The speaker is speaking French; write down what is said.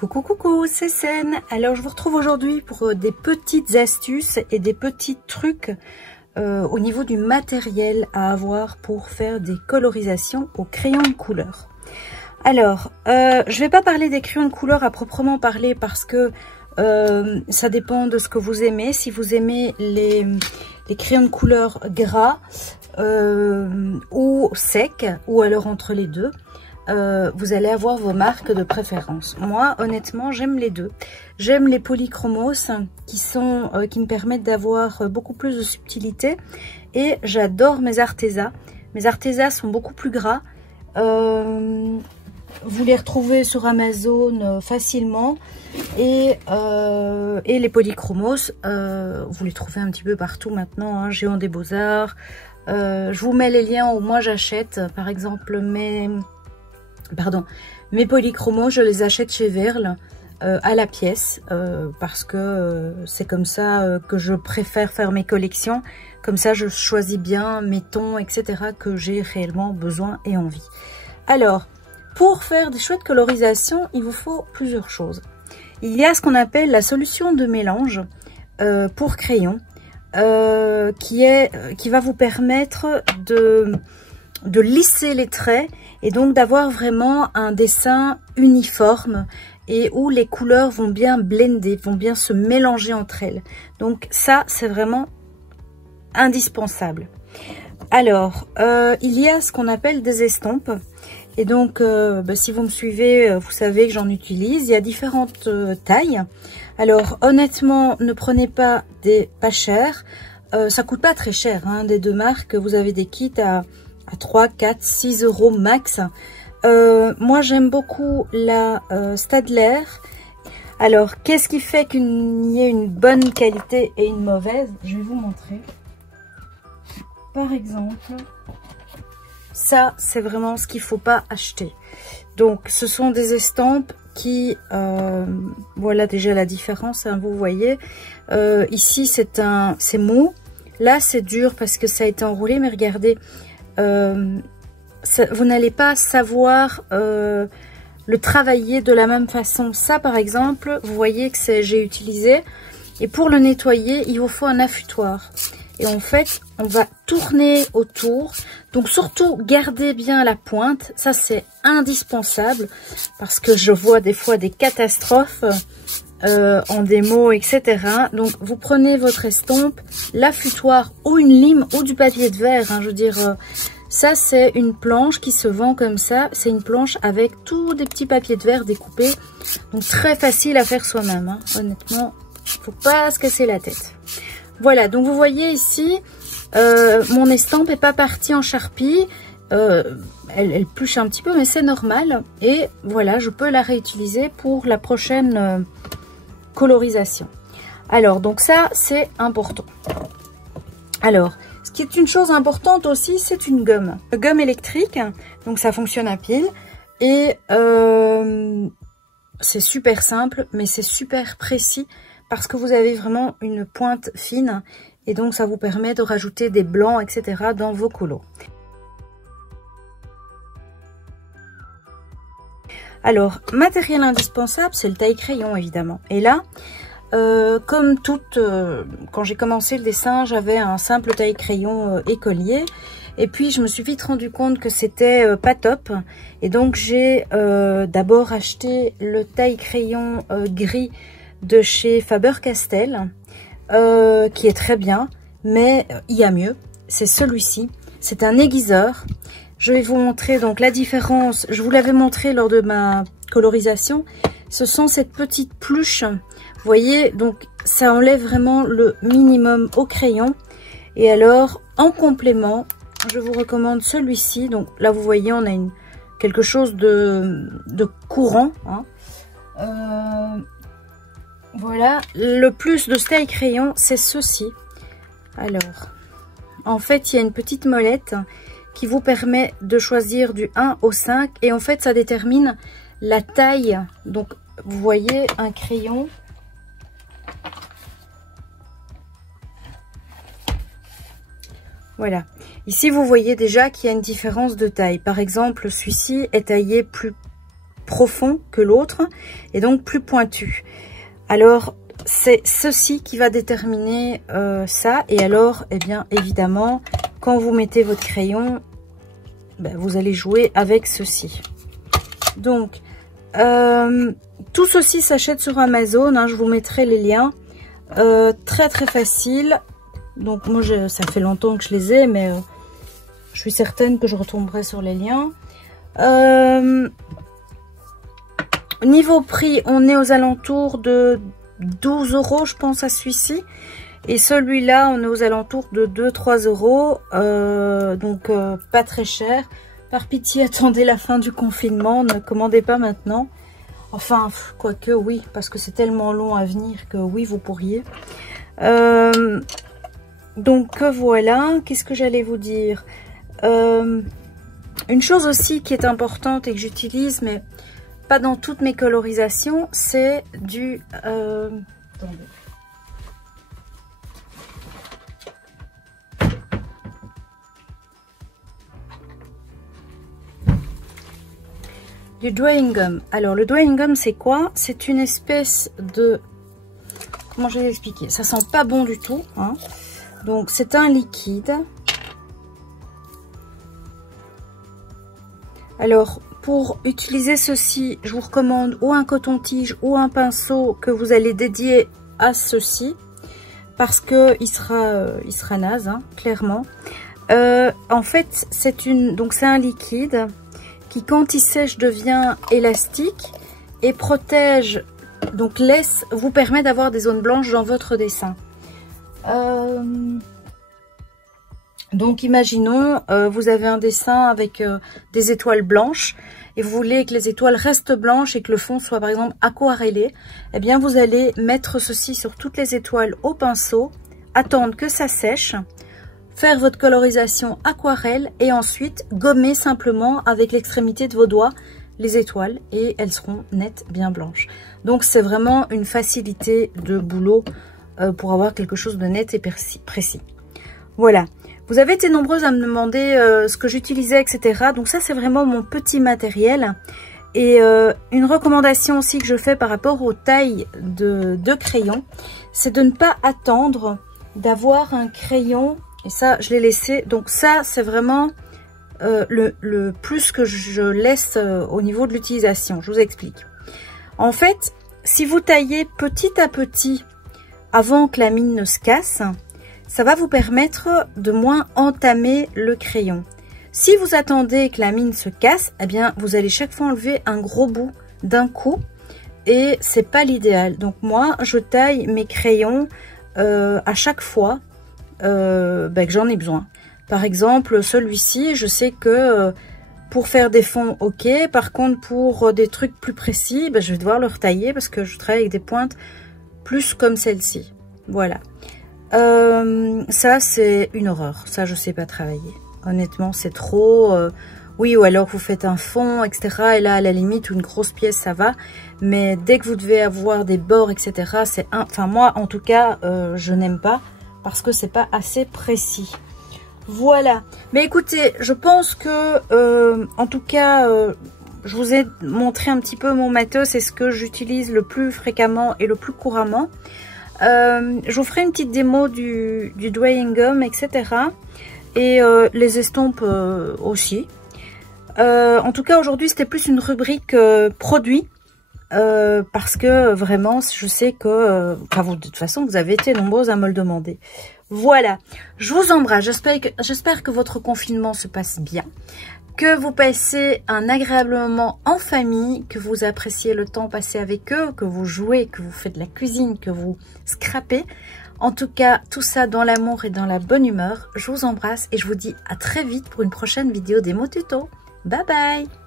Coucou coucou, c'est Sen. Alors je vous retrouve aujourd'hui pour des petites astuces et des petits trucs au niveau du matériel à avoir pour faire des colorisations au crayon de couleur. Alors je vais pas parler des crayons de couleur à proprement parler parce que ça dépend de ce que vous aimez. Si vous aimez les crayons de couleur gras ou secs ou alors entre les deux, vous allez avoir vos marques de préférence. Moi, honnêtement, j'aime les deux. J'aime les polychromos qui me permettent d'avoir beaucoup plus de subtilité. Et j'adore mes Arteza. Mes Arteza sont beaucoup plus gras. Vous les retrouvez sur Amazon facilement. Et les polychromos, vous les trouvez un petit peu partout maintenant. Hein, Géant des Beaux-Arts. Je vous mets les liens où moi j'achète, par exemple, mes polychromos, je les achète chez Verle à la pièce parce que c'est comme ça que je préfère faire mes collections. Comme ça, je choisis bien mes tons, etc. que j'ai réellement besoin et envie. Alors, pour faire des chouettes colorisations, il vous faut plusieurs choses. Il y a ce qu'on appelle la solution de mélange pour crayon qui va vous permettre de lisser les traits et donc d'avoir vraiment un dessin uniforme et où les couleurs vont bien blender, vont bien se mélanger entre elles. Donc ça, c'est vraiment indispensable. Alors, il y a ce qu'on appelle des estampes. Et donc, si vous me suivez, vous savez que j'en utilise. Il y a différentes tailles. Alors, honnêtement, ne prenez pas des pas chers. Ça coûte pas très cher, hein, des deux marques. Vous avez des kits à 3, 4, 6 euros max. Moi, j'aime beaucoup la Staedtler. Alors, qu'est-ce qui fait qu'il y ait une bonne qualité et une mauvaise? Je vais vous montrer. Par exemple, ça, c'est vraiment ce qu'il ne faut pas acheter. Donc, ce sont des estampes qui... voilà déjà la différence, hein, vous voyez. Ici, c'est mou. Là, c'est dur parce que ça a été enroulé, mais regardez... vous n'allez pas savoir le travailler de la même façon. Ça, par exemple, vous voyez que j'ai utilisé. Et pour le nettoyer, il vous faut un affûtoir. Et en fait, on va tourner autour. Donc, surtout, gardez bien la pointe. Ça, c'est indispensable. Parce que je vois des fois des catastrophes en démo, etc. Donc, vous prenez votre estompe, l'affûtoir ou une lime ou du papier de verre. Hein, je veux dire... ça, c'est une planche qui se vend comme ça. C'est une planche avec tous des petits papiers de verre découpés. Donc, très facile à faire soi-même. Hein. Honnêtement, faut pas se casser la tête. Voilà, donc vous voyez ici, mon estampe n'est pas partie en charpie. Elle pluche un petit peu, mais c'est normal. Et voilà, je peux la réutiliser pour la prochaine colorisation. Alors, donc ça, c'est important. Alors... ce qui est une chose importante aussi, c'est une gomme. Une gomme électrique, donc ça fonctionne à pile. Et c'est super simple, mais c'est super précis parce que vous avez vraiment une pointe fine. Et donc ça vous permet de rajouter des blancs, etc. dans vos colos. Alors, matériel indispensable, c'est le taille-crayon évidemment. Et là... comme quand j'ai commencé le dessin, j'avais un simple taille-crayon écolier. Et puis, je me suis vite rendu compte que c'était pas top. Et donc, j'ai d'abord acheté le taille-crayon gris de chez Faber-Castell, qui est très bien. Mais il y a mieux, c'est celui-ci. C'est un aiguiseur. Je vais vous montrer donc la différence. Je vous l'avais montré lors de ma colorisation. Ce sont cette petite pluche. Vous voyez, donc ça enlève vraiment le minimum au crayon. Et alors, en complément, je vous recommande celui-ci. Donc là, vous voyez, on a quelque chose de courant. Hein. Voilà, le plus de ce taille-crayon, c'est ceci. Alors, en fait, il y a une petite molette qui vous permet de choisir du 1 au 5. Et en fait, ça détermine la taille. Donc, vous voyez, un crayon... Voilà. Ici, vous voyez déjà qu'il y a une différence de taille. Par exemple, celui-ci est taillé plus profond que l'autre et donc plus pointu. Alors c'est ceci qui va déterminer ça. Et alors, eh bien évidemment, quand vous mettez votre crayon, ben, vous allez jouer avec ceci. Donc tout ceci s'achète sur Amazon, hein, je vous mettrai les liens. Très facile. Donc moi ça fait longtemps que je les ai, mais je suis certaine que je retomberai sur les liens. Niveau prix, on est aux alentours de 12 € je pense à celui-ci. Et celui-là, on est aux alentours de 2-3 €. Donc pas très cher. Par pitié, attendez la fin du confinement. Ne commandez pas maintenant. Enfin, quoique oui, parce que c'est tellement long à venir que oui, vous pourriez. Donc voilà, qu'est-ce que j'allais vous dire? Une chose aussi qui est importante et que j'utilise, mais pas dans toutes mes colorisations, c'est du... du drawing gum. Alors le drawing gum c'est quoi? C'est une espèce de... Comment je vais l'expliquer? Ça sent pas bon du tout, hein. Donc c'est un liquide. Alors pour utiliser ceci, je vous recommande ou un coton-tige ou un pinceau que vous allez dédier à ceci, parce que il sera naze, hein, clairement. En fait c'est un liquide qui quand il sèche devient élastique et protège, donc vous permet d'avoir des zones blanches dans votre dessin. Donc imaginons vous avez un dessin avec des étoiles blanches et vous voulez que les étoiles restent blanches et que le fond soit par exemple aquarellé. Eh bien vous allez mettre ceci sur toutes les étoiles au pinceau, attendre que ça sèche, faire votre colorisation aquarelle et ensuite gommer simplement avec l'extrémité de vos doigts les étoiles et elles seront nettes, bien blanches. Donc c'est vraiment une facilité de boulot pour avoir quelque chose de net et précis. Voilà. Vous avez été nombreuses à me demander ce que j'utilisais, etc. Donc ça c'est vraiment mon petit matériel. Et une recommandation aussi que je fais par rapport aux tailles de crayons, c'est de ne pas attendre d'avoir un crayon. Et ça, je l'ai laissé. Donc ça, c'est vraiment le plus que je laisse au niveau de l'utilisation. Je vous explique. En fait, si vous taillez petit à petit avant que la mine ne se casse, ça va vous permettre de moins entamer le crayon. Si vous attendez que la mine se casse, eh bien, vous allez chaque fois enlever un gros bout d'un coup. Et c'est pas l'idéal. Donc moi, je taille mes crayons à chaque fois que j'en ai besoin. Par exemple, celui-ci, je sais que pour faire des fonds, ok. Par contre, pour des trucs plus précis, je vais devoir le retailler parce que je travaille avec des pointes plus comme celle-ci. Voilà. Ça, c'est une horreur. Ça, je sais pas travailler. Honnêtement, c'est trop... oui, ou alors vous faites un fond, etc. Et là, à la limite, une grosse pièce, ça va. Mais dès que vous devez avoir des bords, etc., c'est... Enfin, moi, en tout cas, je n'aime pas. Parce que c'est pas assez précis. Voilà. Mais écoutez, je pense que en tout cas je vous ai montré un petit peu mon matos, c'est ce que j'utilise le plus fréquemment et le plus couramment. Je vous ferai une petite démo du drawing gum, etc. Et les estampes aussi. En tout cas aujourd'hui c'était plus une rubrique produits. Parce que vraiment je sais que de toute façon vous avez été nombreuses à me le demander. Voilà, je vous embrasse, j'espère que votre confinement se passe bien, que vous passez un agréable moment en famille, que vous appréciez le temps passé avec eux, que vous jouez, que vous faites de la cuisine, que vous scrapez. En tout cas, tout ça dans l'amour et dans la bonne humeur. Je vous embrasse et je vous dis à très vite pour une prochaine vidéo démo tuto. Bye bye!